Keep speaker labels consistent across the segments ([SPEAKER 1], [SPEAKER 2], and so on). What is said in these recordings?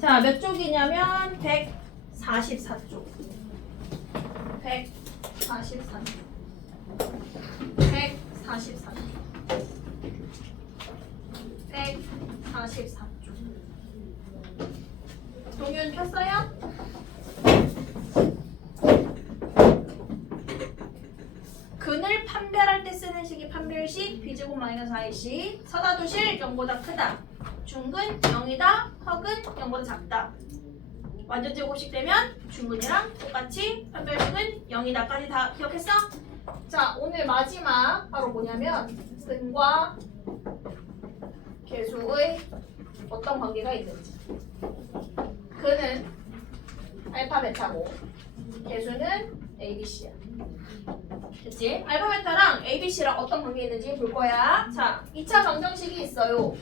[SPEAKER 1] 자, 몇 쪽이냐면 144쪽. 144쪽. 144쪽. 144쪽. 동윤 켰어요? 근을 판별할 때 쓰는 식이 판별식 B제곱 마이너스 I식 서다도실 0보다 크다 중근 0이다 허근 0보다 작다. 완전 제곱식 되면 중근이랑 똑같이 판별식은 0이다까지 다 기억했어? 자 오늘 마지막 바로 뭐냐면 근과 계수의 어떤 관계가 있는지. 근은 알파 베타고 계수는 ABC야. 됐지? 알파 베타랑 ABC랑 어떤 관계 있는지 볼 거야. 자 2차 방정식이 있어요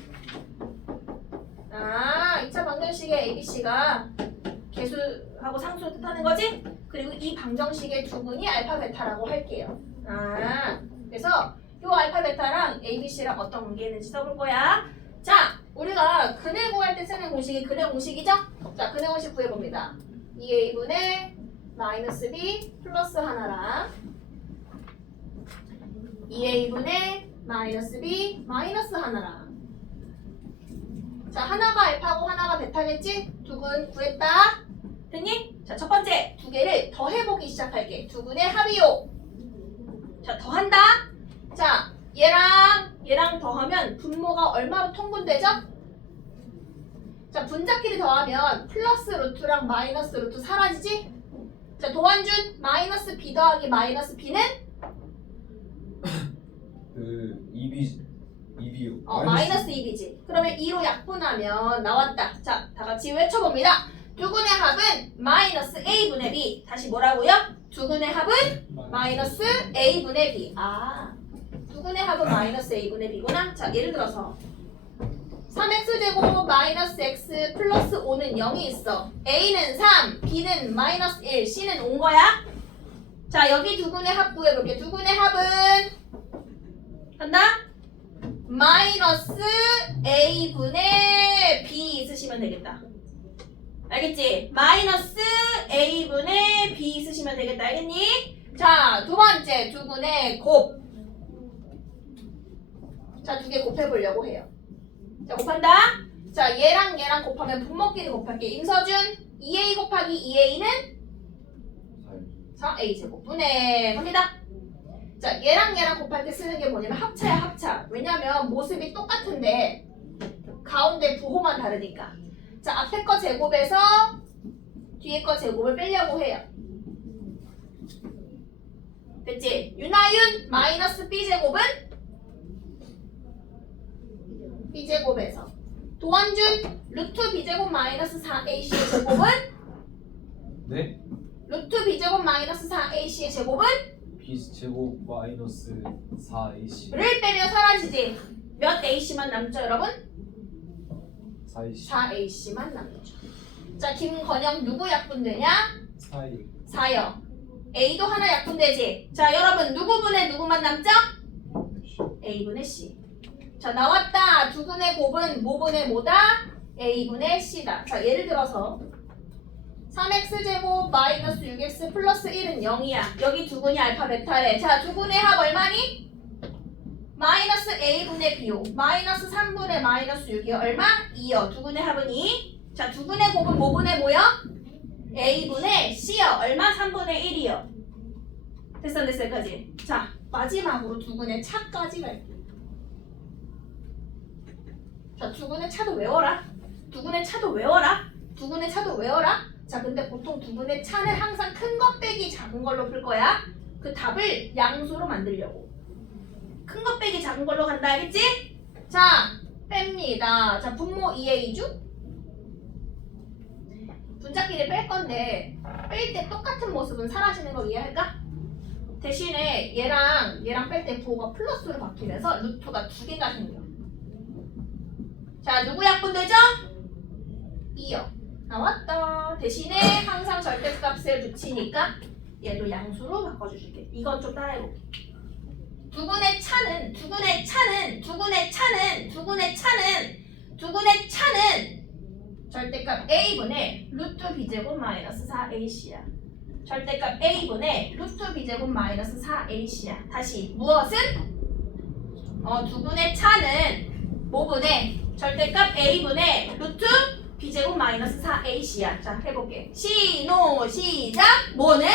[SPEAKER 1] 아 2차 방정식의 ABC가 계수하고 상수를 뜻하는 거지? 그리고 이 방정식의 두 분이 알파 베타라고 할게요 아 그래서 요 알파 베타랑 ABC랑 어떤 관계 있는지 써볼 거야 자 우리가 근을 구할 때 쓰는 공식이 근의 공식이죠? 자 근의 공식 구해봅니다 2a분의 마이너스 b 플러스 하나랑 2a분의 마이너스 b 마이너스 하나랑 자 하나가 알파고 하나가 베타겠지? 두근 구했다 됐니? 자 첫 번째 두 개를 더해보기 시작할게 두 근의 합이요 자 더한다 자 얘랑 얘랑 더하면 분모가 얼마로 통분되죠? 자 분자끼리 더하면 플러스 루트랑 마이너스 루트 사라지지? 자 도안준 마이너스 b 더하기 마이너스 b는
[SPEAKER 2] 그이 비 이비요.
[SPEAKER 1] 어, 마이너스 2이지. 그러면 2로 약분하면 나왔다. 자, 다 같이 외쳐봅니다. 두근의 합은 마이너스 a분의 b. 다시 뭐라고요? 두근의 합은 마이너스 a분의 b. 아, 두근의 합은 마이너스 a분의 b구나. 자, 예를 들어서 3x제곱 마이너스 x 플러스 5는 0이 있어. a는 3, b는 마이너스 1, c는 5인 거야. 자, 여기 두근의 합 구해볼게. 두근의 합은 간다? 마이너스 a분의 b 쓰시면 되겠다. 알겠지? 마이너스 a분의 b 쓰시면 되겠다. 알겠니? 자, 두 번째 두 분의 곱. 자, 두 개 곱해보려고 해요. 자, 곱한다. 자, 얘랑 얘랑 곱하면 분모끼리 곱할게. 임서준, 2a 곱하기 2a는 4a 제곱 분의 합니다. 자, 얘랑 얘랑 곱할 때 쓰는 게 뭐냐면 합차야, 합차. 왜냐면 모습이 똑같은데 가운데 부호만 다르니까. 자, 앞에 거 제곱에서 뒤에 거 제곱을 빼려고 해요. 됐지? 윤하윤 마이너스 b 제곱은 b 제곱에서 도원준 루트 b 제곱 마이너스 4ac 의 제곱은
[SPEAKER 2] 네?
[SPEAKER 1] 루트 b 제곱 마이너스 4ac 의 제곱은
[SPEAKER 2] B 제곱 마이너스 4AC
[SPEAKER 1] 를 빼면 사라지지. 몇 ac만 남죠, 여러분?
[SPEAKER 2] 4AC
[SPEAKER 1] 4ac만 남죠. 자, 김건영 누구 약분되냐?
[SPEAKER 2] 4일
[SPEAKER 1] 4요. a도 하나 약분되지. 자, 여러분 누구 분의 누구만 남죠? a분의 c. 자, 나왔다. 두 분의 곱은 뭐 분의 뭐다? a분의 c다. 자, 예를 들어서 3x제곱 마이너스 6x 플러스 1은 0이야. 여기 두 분이 알파 베타래. 자, 두 분의 합 얼마니? 마이너스 a분의 b요. 마이너스 3분의 마이너스 6이요. 얼마? 2요. 두 분의 합은 2. 자, 두 분의 곱은 뭐 분의 뭐요? a분의 c요. 얼마? 3분의 1이요. 됐어, 됐어, 여기까지. 자, 마지막으로 두 분의 차까지 갈게요. 자, 두 분의 차도 외워라. 두 분의 차도 외워라. 두 분의 차도 외워라. 자, 근데 보통 두 분의 차는 항상 큰 것 빼기 작은 걸로 풀 거야. 그 답을 양수로 만들려고. 큰 것 빼기 작은 걸로 간다, 알겠지? 자, 뺍니다. 자, 분모 2의 2주? 분자끼리 뺄 건데, 뺄 때 똑같은 모습은 사라지는 걸 이해할까? 대신에 얘랑 얘랑 뺄 때 부호가 플러스로 바뀌면서 루트가 두 개가 생겨. 자, 누구 약분 되죠? 2요. 나왔다. 대신에 항상 절대값을 붙이니까 얘도 양수로 바꿔주실게. 이건 좀 따라해볼게. 두근의 차는 두근의 차는 두근의 차는 두근의 차는 두근의 차는 절대값 a분의 루트 b제곱 마이너스 4ac야. 절대값 a분의 루트 b제곱 마이너스 4ac야. 다시 무엇은? 어, 두분의 차는 뭐분의 절대값 a분의 루트 b제곱 마이너스 4ac야. 자, 해볼게. 시노 시작. 뭐는?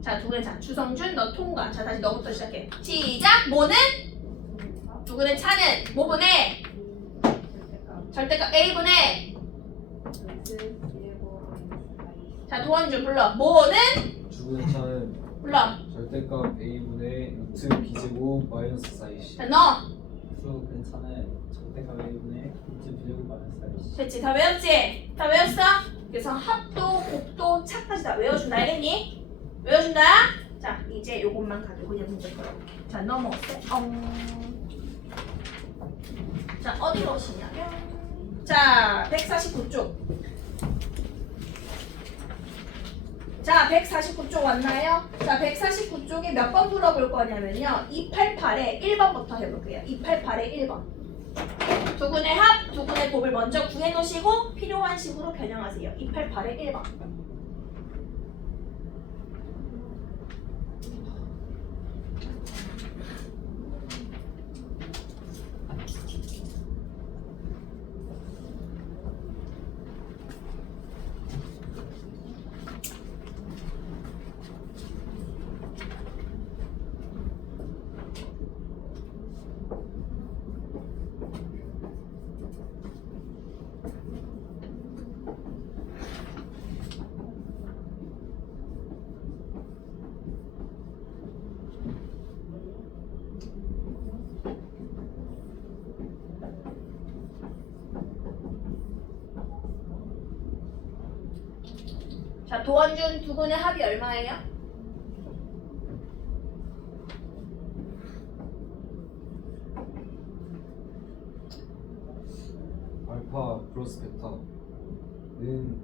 [SPEAKER 1] 자, 두분의 차. 주성준 너 통과. 자, 다시 너부터 시작해. 시작. 뭐는? 두분의 차는 뭐분의 절대값 a분의 자, 도원준 불러. 뭐는?
[SPEAKER 2] 죽은 차는
[SPEAKER 1] 불러.
[SPEAKER 2] 절대값 a분의 루트 b제곱 마이너스 4이시.
[SPEAKER 1] 자, 너.
[SPEAKER 3] 수 괜찮아요. 절대값 A분의 루트 비제곱 마이너스 4이시.
[SPEAKER 1] 됐지? 다 외웠지? 다 외웠어? 그래서 합도, 곱도, 차까지 다 외워준다. 알겠니? 외워준다. 자, 이제 요것만 가지고 그냥 문제 풀어볼게. 자, 넘어오세요. 엉. 자, 어디로 오시냐면 자, 149쪽. 자, 149쪽 왔나요? 자, 149쪽에 몇번 풀어볼 거냐면요. 288에 1번부터 해볼게요. 288에 1번. 두근의 합, 두근의 곱을 먼저 구해 놓으시고 필요한 식으로 변형하세요. 288의 1번. 자, 도원준 두근의 합이 얼마예요?
[SPEAKER 2] 알파 플러스 베타는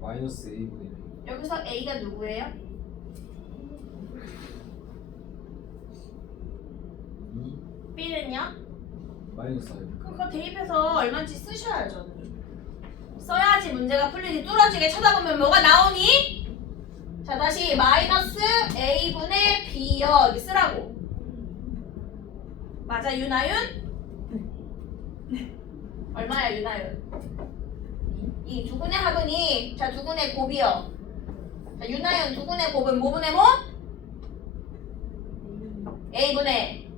[SPEAKER 2] 마이너스 a분의
[SPEAKER 1] 여기서 A가 누구예요?
[SPEAKER 2] 2
[SPEAKER 1] B는요?
[SPEAKER 2] 마이너스 알파.
[SPEAKER 1] 그거 대입해서 얼마인지 쓰셔야죠. 써야지 문제가 풀리지 뚫어지게 쳐다보면 뭐가 나오니? 자 다시 마이너스 a분의 b여 여기 쓰라고. 맞아 유나윤? 얼마야 유나윤? 이 두근의 합은이 자 두근의 곱이요. 자 유나윤 두근의 곱은 뭐분의 뭐? a분의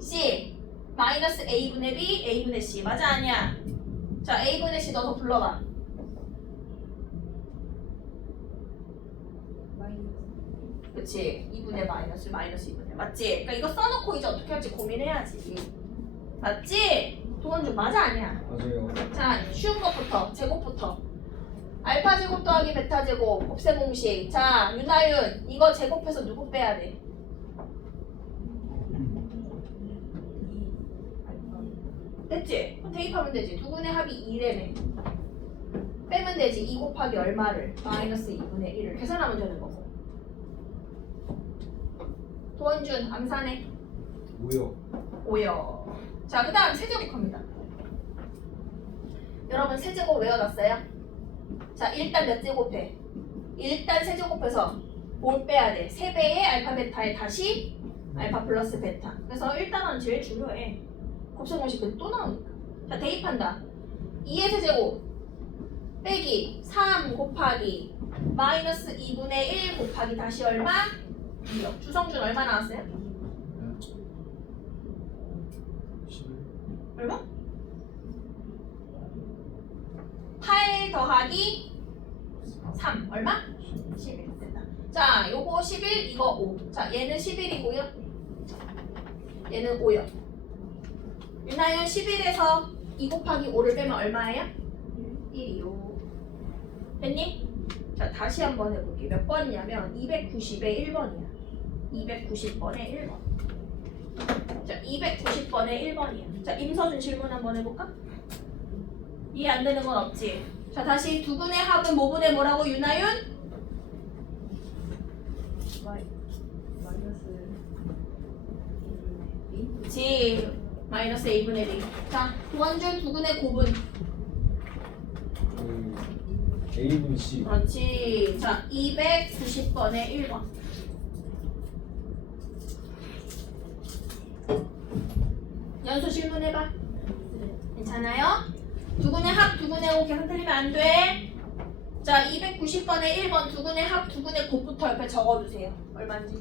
[SPEAKER 1] c 마이너스 a분의 b, a분의 c 맞아 아니야? 자 a분의 c 넣어서 불러봐. 그치 2분의 마이너스 마이너스 2분의 맞지? 그러니까 이거 써놓고 이제 어떻게 할지 고민해야지. 맞지? 도원준 맞아 아니야?
[SPEAKER 2] 맞아요.
[SPEAKER 1] 자 쉬운 것부터 제곱부터 알파 제곱 더하기 베타 제곱 곱셈 공식 자 유나윤 이거 제곱해서 누구 빼야 돼? 됐지? 그럼 대입하면 되지. 두분의 합이 2래매. 빼면 되지. 2 곱하기 얼마를? 마이너스 2분의 1을 계산하면 되는 거고. 도원준, 암산해.
[SPEAKER 2] 5요.
[SPEAKER 1] 5요. 자, 그 다음 세제곱 합니다. 여러분, 세제곱 외워놨어요? 자, 일단 몇 제곱해? 일단 세제곱해서 뭘 빼야 돼? 3배의 알파 베타에 다시 알파 플러스 베타. 그래서 일단은 제일 중요해. 곱셈 공식은 또 나오니까. 자, 대입한다. 2의 세제곱 빼기 3 곱하기 마이너스 2분의 1 곱하기 다시 얼마? 2요. 주성준 얼마 나왔어요?
[SPEAKER 2] 11.
[SPEAKER 1] 얼마? 8 더하기 3 얼마? 11 된다. 자, 요거 11, 이거 5. 자, 얘는 11이고요. 얘는 5요. 유나연 11에서 2 곱하기 5를 빼면 얼마예요? 1이요. 됐니? 자, 다시 한번 해볼게. 몇 번이냐면 290에 1번이야. 290번에 1번. 자, 290번에 1번이야. 자, 임서준 질문 한번 해볼까? 이해 안 되는 건 없지? 자, 다시 두 분의 합은 모분의 뭐라고 유나윤?
[SPEAKER 4] 마이너스
[SPEAKER 1] 그치. 마이너스 a분의 1. 자, 도안줄 두근의 곱은
[SPEAKER 2] 그 A분 C
[SPEAKER 1] 그렇지. 자, 290번의 1번. 연수 질문해봐. 괜찮아요? 두근의 합, 두근의 곱 계산 틀리면 안 돼. 자, 290번의 1번 두근의 합, 두근의 곱부터 옆에 적어주세요. 얼마인지.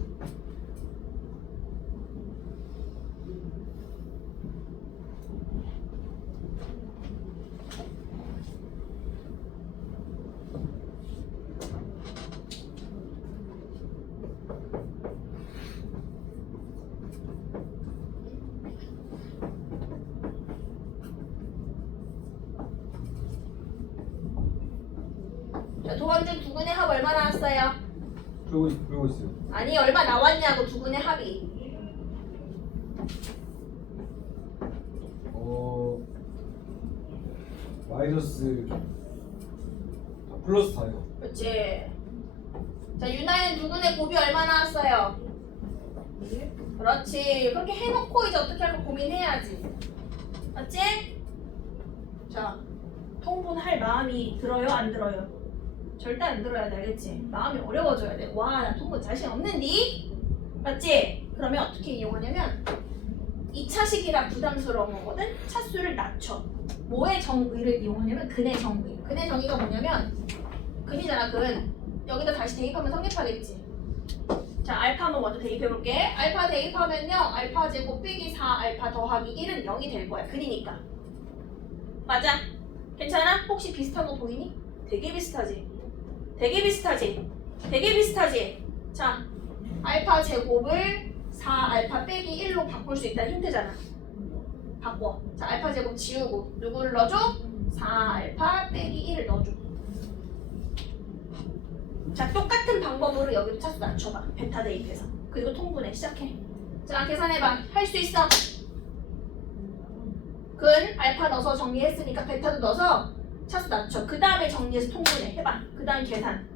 [SPEAKER 1] 도안준 두근의 합 얼마 나왔어요?
[SPEAKER 2] 있, 풀고 있어요.
[SPEAKER 1] 아니, 얼마 나왔냐고 두근의 합이.
[SPEAKER 2] 어 마이너스 아, 플러스 4요.
[SPEAKER 1] 그렇지. 자, 유나는 두근의 곱이 얼마 나왔어요? 그렇지. 그렇게 해놓고 이제 어떻게 할까 고민해야지. 맞지? 자, 통분할 마음이 들어요? 안 들어요? 절대 안 들어야 돼, 알겠지? 마음이 어려워져야 돼. 와, 나 통분 자신 없는디? 맞지? 그러면 어떻게 이용하냐면 2차식이라 부담스러운 거거든? 차수를 낮춰. 뭐의 정의를 이용하냐면 근의 정의. 근의 정의가 뭐냐면 근이잖아, 근. 여기다 다시 대입하면 성립하겠지. 자, 알파 한번 먼저 대입해볼게. 알파 대입하면요. 알파 제곱 빼기 4 알파 더하기 1은 0이 될 거야. 근이니까. 맞아? 괜찮아? 혹시 비슷한 거 보이니? 되게 비슷하지? 되게 비슷하지? 되게 비슷하지? 자, 알파 제곱을 4 알파 빼기 1로 바꿀 수 있다는 힌트잖아. 바꿔. 자, 알파 제곱 지우고 누구를 넣어줘? 4 알파 빼기 1을 넣어줘. 자, 똑같은 방법으로 여기도 차수 낮춰봐. 베타 대입해서. 그리고 통분해. 시작해. 자, 계산해봐. 할 수 있어. 근, 알파 넣어서 정리했으니까 베타도 넣어서 차수 낮춰. 그 다음에 정리해서 통분해. 해봐. 그 다음 계산.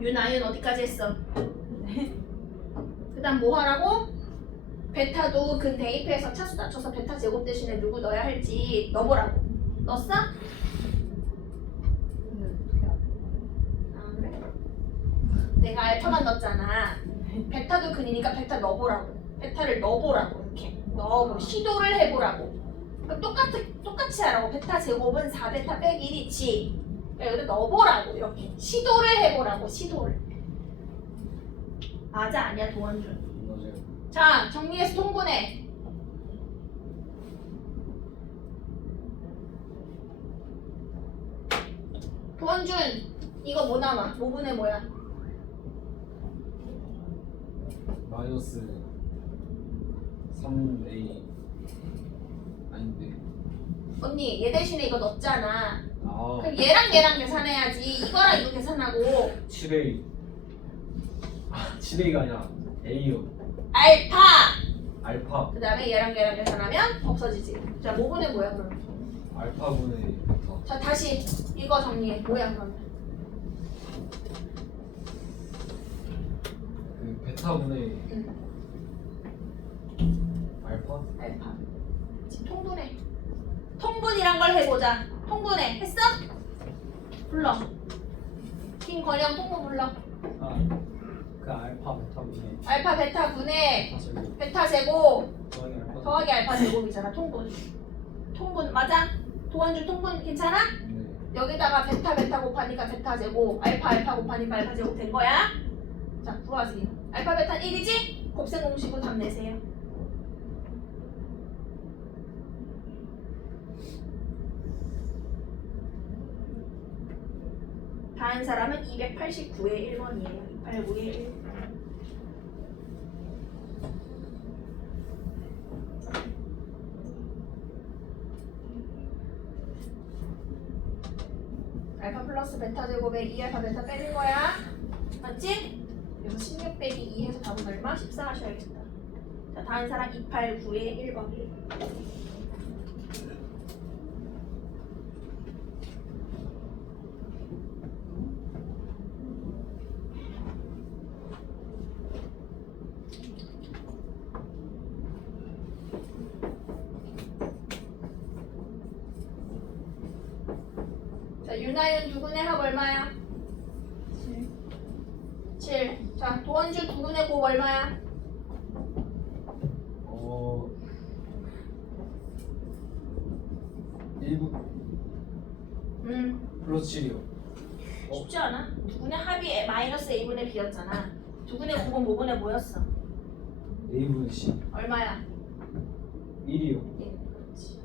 [SPEAKER 1] 윤아윤 어디까지 했어? 그 다음 뭐 하라고? 베타도 근 대입해서 차수 낮춰서 베타 제곱 대신에 누구 넣어야 할지 넣어보라고. 넣었어? 아 그래? 내가 알파만 넣었잖아. 베타도 근이니까 베타 넣어보라고. 베타를 넣어보라고 이렇게 넣어보. 시도를 해보라고. 그럼 똑같 똑같이 하라고. 베타 제곱은 4 베타 빼기 1이지. 여기다 넣어보라고 이렇게 시도를 해보라고 시도를. 맞아 아니야 도원준. 자, 정리해서 통분해. 도원준, 이거 뭐 남아? 5분의 뭐야?
[SPEAKER 2] 마이너스 3A 아닌데.
[SPEAKER 1] 언니, 얘 대신에 이거 넣었잖아.
[SPEAKER 2] 아
[SPEAKER 1] 그럼 얘랑 얘랑 계산해야지. 이거랑 이거 계산하고.
[SPEAKER 2] 7A 아 7A가 아니라 A요.
[SPEAKER 1] 알파!
[SPEAKER 2] 알파
[SPEAKER 1] 그 다음에 얘랑 얘랑 계산하면 없어지지. 자, 5분의 뭐야, 그럼?
[SPEAKER 2] 알파분의 베타.
[SPEAKER 1] 자, 다시 이거 정리해. 뭐야, 그러면?
[SPEAKER 2] 그 베타분의
[SPEAKER 1] 응.
[SPEAKER 2] 알파?
[SPEAKER 1] 알파. 지금 통분해. 통분이란 걸 해보자. 통분해. 했어? 불러. 김건영 통분 불러.
[SPEAKER 3] 아, 그 알파 베타 분의
[SPEAKER 1] 알파 베타 분의
[SPEAKER 3] 다시
[SPEAKER 1] 베타 제곱
[SPEAKER 3] 더하기 알파
[SPEAKER 1] 더하기 알파 제곱이잖아. 통분. 통분 맞아? 도안줄 통분 괜찮아?
[SPEAKER 2] 네.
[SPEAKER 1] 여기다가 베타 베타 곱하니까 베타 제곱, 알파 알파 곱하니까 알파 제곱 된 거야. 자 구하세요. 알파 베타 1이지? 곱셈 공식으로 답 내세요. 다른 사람은 289의 1번이에요. 289의 1. 알파 플러스 베타 제곱에 2알파 베타 빼는 거야. 맞지? 그래서 16 빼기 2 해서 답은 얼마? 14 하셔야겠다. 자, 다음 사람 2, 8, 9에 1번. 자, 유나연 6분의 합 얼마야? 얼마야?
[SPEAKER 2] 어 1분
[SPEAKER 1] 음,
[SPEAKER 2] 플러스 7이요.
[SPEAKER 1] 쉽지 않아. 두근의 합이 마이너스 a분의 b였잖아. 두근의 곱은 뭐분의 뭐였어?
[SPEAKER 2] A분 C
[SPEAKER 1] 얼마야?
[SPEAKER 2] 1이요.
[SPEAKER 1] 1. 그렇지.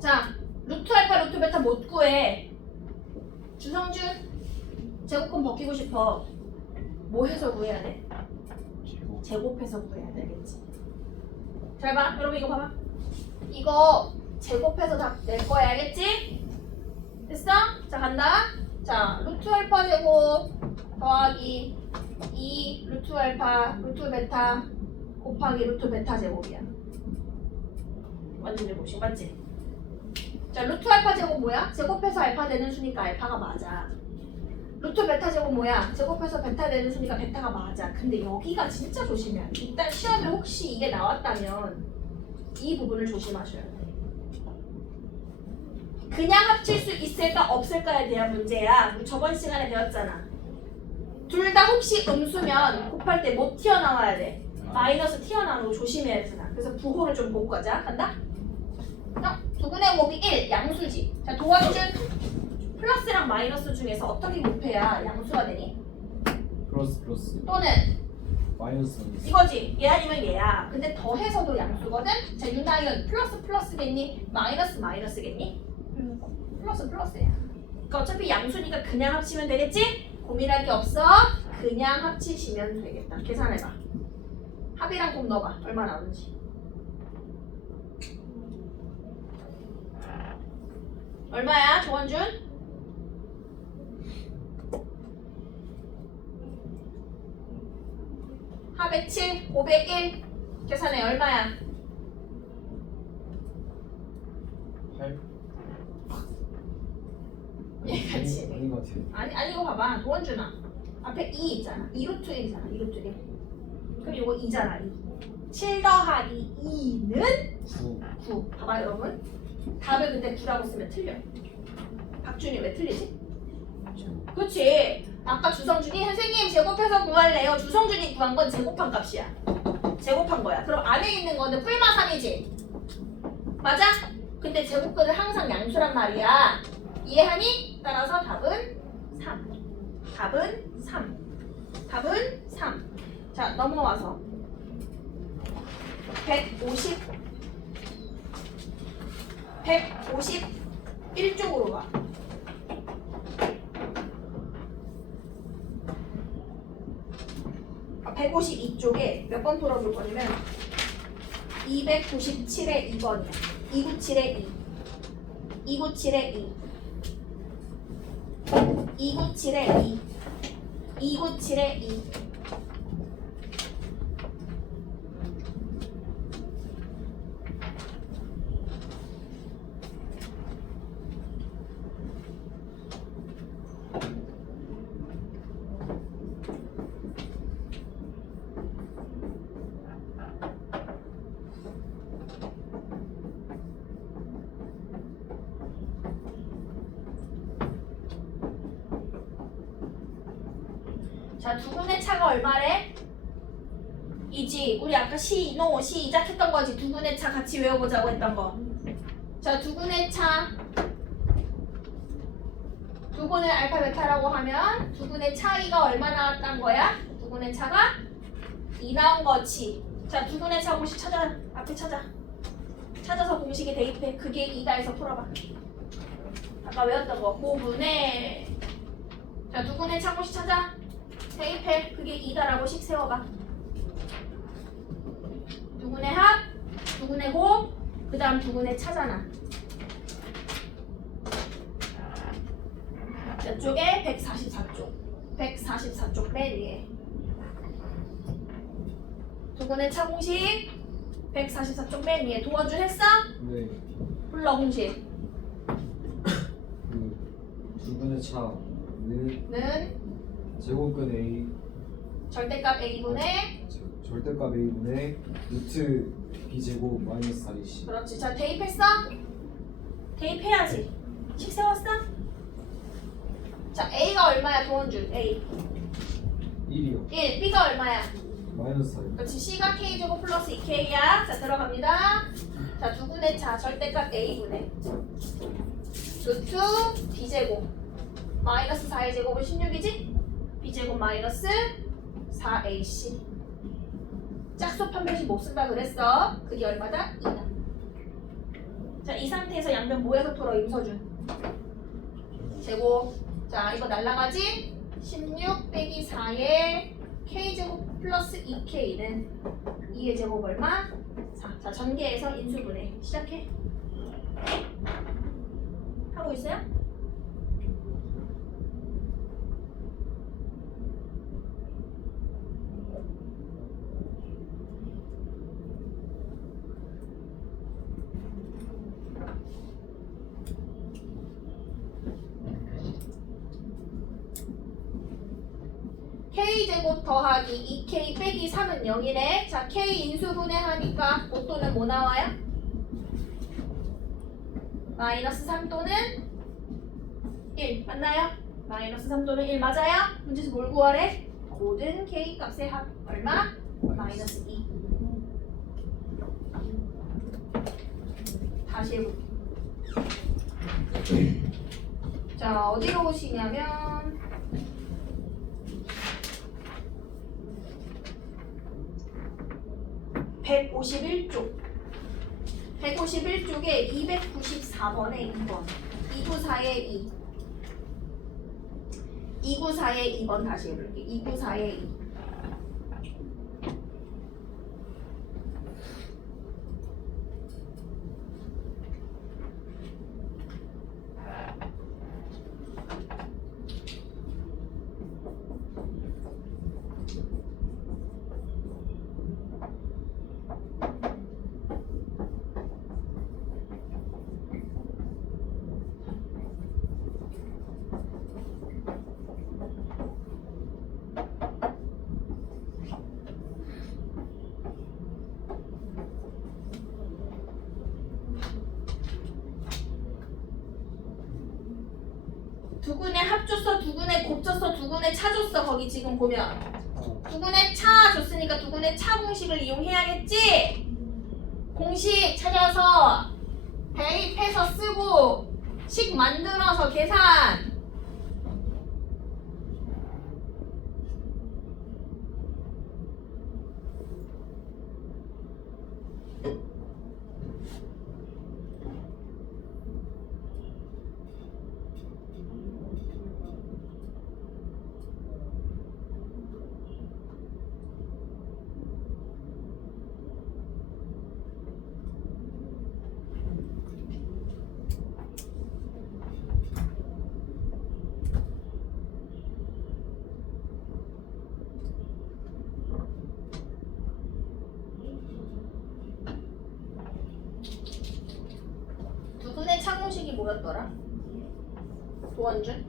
[SPEAKER 1] 자, 루트 베타 못 구해. 주성준, 제곱근 벗기고 싶어. 뭐 해서 구해야 돼?
[SPEAKER 2] 제곱
[SPEAKER 1] 제곱해서 구해야 되겠지. 잘 봐. 여러분 이거 봐봐. 이거 제곱해서 다 낼 거야. 알겠지? 됐어? 자 간다. 자 루트 알파 제곱 더하기 2 루트 알파 루트 베타 곱하기 루트 베타 제곱이야. 완전 제곱식 맞지? 자 루트 알파 제곱 뭐야? 제곱해서 알파 되는 수니까 알파가 맞아. 루트 베타 제곱 뭐야? 제곱해서 베타 되는 수니까 베타가 맞아. 근데 여기가 진짜 조심해야 돼. 일단 시험에 혹시 이게 나왔다면 이 부분을 조심하셔야 돼. 그냥 합칠 수 있을까 없을까에 대한 문제야. 저번 시간에 배웠잖아. 둘 다 혹시 음수면 곱할 때 못 튀어나와야 돼. 마이너스 튀어나오는 거 조심해야 되잖아. 그래서 부호를 좀 보고 가자. 간다? 자, 두근의 곱이 1, 양수지. 자, 도와준 플러스랑 마이너스 중에서 어떻게 곱해야 양수가 되니?
[SPEAKER 2] 플러스 플러스
[SPEAKER 1] 또는
[SPEAKER 2] 마이너스.
[SPEAKER 1] 이거지. 얘 아니면 얘야. 근데 더해서도 양수거든? 자, 유나이언 플러스 플러스겠니? 마이너스 마이너스겠니? 플러스 플러스야. 그러니까 어차피 양수니까 그냥 합치면 되겠지? 고민할 게 없어. 그냥 합치시면 되겠다. 계산해봐. 합이랑 곱 넣어봐. 얼마 나오는지. 얼마야, 조원준? 합의 7, 501 계산해 얼마야?
[SPEAKER 2] 8
[SPEAKER 1] 예, 같이.
[SPEAKER 2] 아니, 아닌 것 같아요.
[SPEAKER 1] 아니 아니 이거 봐봐 도원준아. 앞에 2 있잖아. 2루트 1이잖아 2루트 1 그럼 이거 2잖아 2 7 더하기 2는?
[SPEAKER 2] 9
[SPEAKER 1] 9 봐봐 여러분 답을 근데 9라고 쓰면 틀려. 박준이 왜 틀리지? 그렇지 아까 주성준이 선생님 제곱해서 구할래요. 주성준이 구한 건 제곱한 값이야. 제곱한 거야. 그럼 안에 있는 거는 뿔마 3이지. 맞아? 근데 제곱근은 항상 양수란 말이야. 이해하니? 따라서 답은 3 답은 3 답은 3 자 넘어와서. 150 151쪽으로 가. 아, 152쪽에 몇번 풀어볼 거냐면 297의 2번이야. 297의 2. 297의 2. 297의 2. 297의 2. 자, 두 분의 차가 얼마래? 이지. 우리 아까 시, 노, 시작 했던 거지. 두 분의 차 같이 외워보자고 했던 거. 자, 두 분의 차. 두 분의 알파 베타라고 하면 두 분의 차이가 얼마 나왔단 거야? 두 분의 차가 2 나온 거지. 자, 두 분의 차 공식 찾아. 앞에 찾아. 찾아서 공식에 대입해. 그게 2다 해서 풀어봐. 아까 외웠던 거. 5분의 자, 두 분의 차 공식 찾아. 대입해. 그게 2다라고 식 세워봐. 두근의 합, 두근의 곱, 그 다음 두근의 차잖아. 이쪽에 144쪽. 144쪽 맨 위에. 두근의 차 공식 144쪽 맨 위에 도와준 했어?
[SPEAKER 2] 네.
[SPEAKER 1] 불러 공식.
[SPEAKER 2] 그두 분의 차는
[SPEAKER 1] 는
[SPEAKER 2] 제곱근 A
[SPEAKER 1] 절대값 a분의
[SPEAKER 2] 저- 절대값 A분의 루트 B제곱 마이너스 4AC
[SPEAKER 1] 그렇지. 자, 대입했어? 대입해야지. 식 세웠어? 자, A가 얼마야, 도원준? A.
[SPEAKER 2] 1이요
[SPEAKER 1] 1. B가 얼마야?
[SPEAKER 2] 마이너스 4요
[SPEAKER 1] 그렇지. C가 K제곱 플러스 2K야. 자, 들어갑니다. 자, 두분의 차, 절대값 A분의. 루트 B제곱. 마이너스 4의 제곱은 16이지? B제곱 마이너스 4AC. 짝수 판별식 못 쓴다 그랬어. 그게 얼마다? 2다. 자, 이 상태에서 양변 뭐해서 풀어, 임서준? 제곱. 자, 이거 날라가지? 16 빼기 4의 K제곱 플러스 2K는 2의 제곱 얼마? 4. 자, 전개해서 인수분해. 시작해. 하고 있어요? K제곱 더하기 2K 빼기 3은 0이네. 자, K 인수분해 하니까 옷도는 뭐 나와요? 마이너스 3 또는 1 맞나요? 마이너스 3 또는 1 맞아요? 문제에서 뭘 구하래? 모든 K 값의 합 얼마? 마이너스 2 다시 해볼게요 자 어디로 오시냐면 (151쪽) 151쪽에 294번에 2번. 294에 2 294에 2번 다시 해볼게 294에 2 합줬어 두근에 곱줬어 두근에 차줬어 거기 지금 보면. 두근에 차 줬으니까 두근에 차 공식을 이용해야겠지? 공식 찾아서 대입해서 쓰고 식 만들어서 계산 두근의 차 공식이 뭐였더라? 도원준?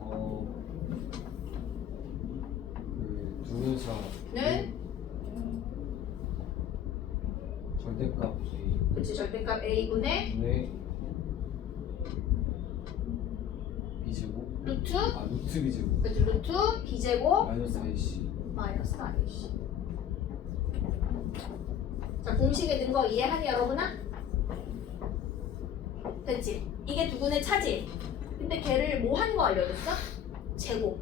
[SPEAKER 2] 어... 그 두분차
[SPEAKER 1] 는?
[SPEAKER 2] 절대값 A
[SPEAKER 1] 그치 절대값 A분의?
[SPEAKER 2] 분의 B제곱?
[SPEAKER 1] 루트?
[SPEAKER 2] 아 루트 B제곱.
[SPEAKER 1] 그치 루트 B제곱?
[SPEAKER 2] 마이너스 4AC
[SPEAKER 1] 마이너스 4AC 자 공식에 넣은 거 이해하니 여러분아? 됐지? 이게 두근의 차지? 근데 걔를 뭐 한 거 알려줬어? 제곱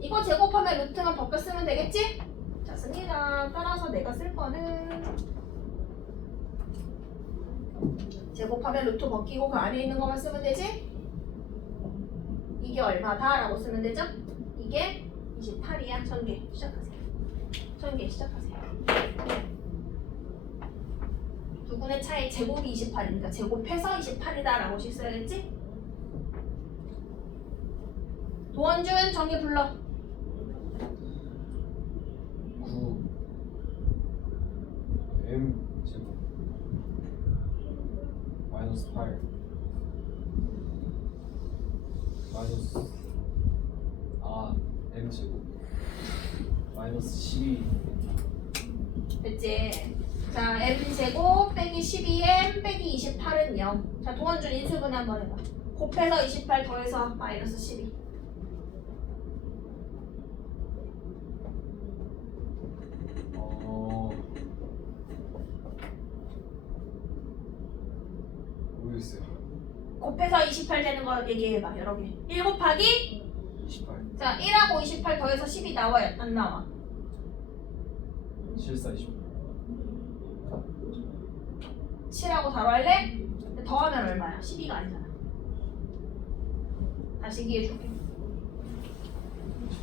[SPEAKER 1] 이거 제곱하면 루트만 바꿔 쓰면 되겠지? 자 씁니다 따라서 내가 쓸 거는 제곱하면 루트 벗기고 그 안에 있는 것만 쓰면 되지? 이게 얼마다? 라고 쓰면 되죠? 이게 28이야. 전개 시작하세요. 전개 시작하세요. 두 분의 차의 제곱이 28이니까 제곱해서 28이다 라고 식 써야겠지? 도원준 전개 불러.
[SPEAKER 2] 9 M 제곱 마이너스 8 마이너스 아 M 제곱 마이너스 12
[SPEAKER 1] 됐지? 자, m제곱 빼기 12m 빼기 28은 0. 자, 동원준 인수분해 한번 해봐. 곱해서 28 더해서 마이너스 12.
[SPEAKER 2] 어 모르겠어요
[SPEAKER 1] 곱해서 28 되는 거 얘기해봐, 여러 개. 1 곱하기
[SPEAKER 2] 28
[SPEAKER 1] 자, 1하고 28 더해서 10이 나와요? 안 나와?
[SPEAKER 2] 74 28
[SPEAKER 1] 7하고 바로 할래? 근데 더하면 얼마야? 12가 아니잖아. 다시 얘기해 줄게.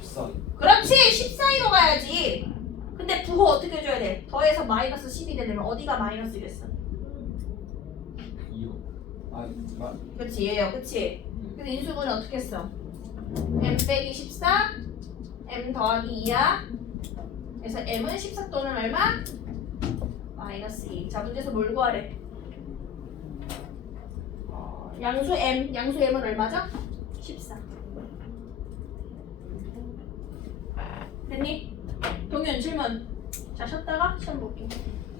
[SPEAKER 2] 14
[SPEAKER 1] 그렇지! 14위로 가야지. 근데 부호 어떻게 줘야 돼? 더해서 마이너스 10이 되려면 어디가 마이너스겠어?
[SPEAKER 2] 2호 아 마,
[SPEAKER 1] 그치, 얘요. 그치? 그래서 인수분해 어떻게 했어? m 빼기 14, m 더하기 2야. 그래서 m은 14 또는 얼마? 마이너스 2. 자, 문제에서 뭘 구하래?
[SPEAKER 2] 아
[SPEAKER 1] 양수 m, 양수 m은 얼마죠? 14. 됐니? 동현 질문. 자, 쉬었다가 시험 볼게.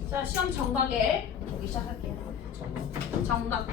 [SPEAKER 1] 자, 시험 정각에 보기 시작할게요. 정각.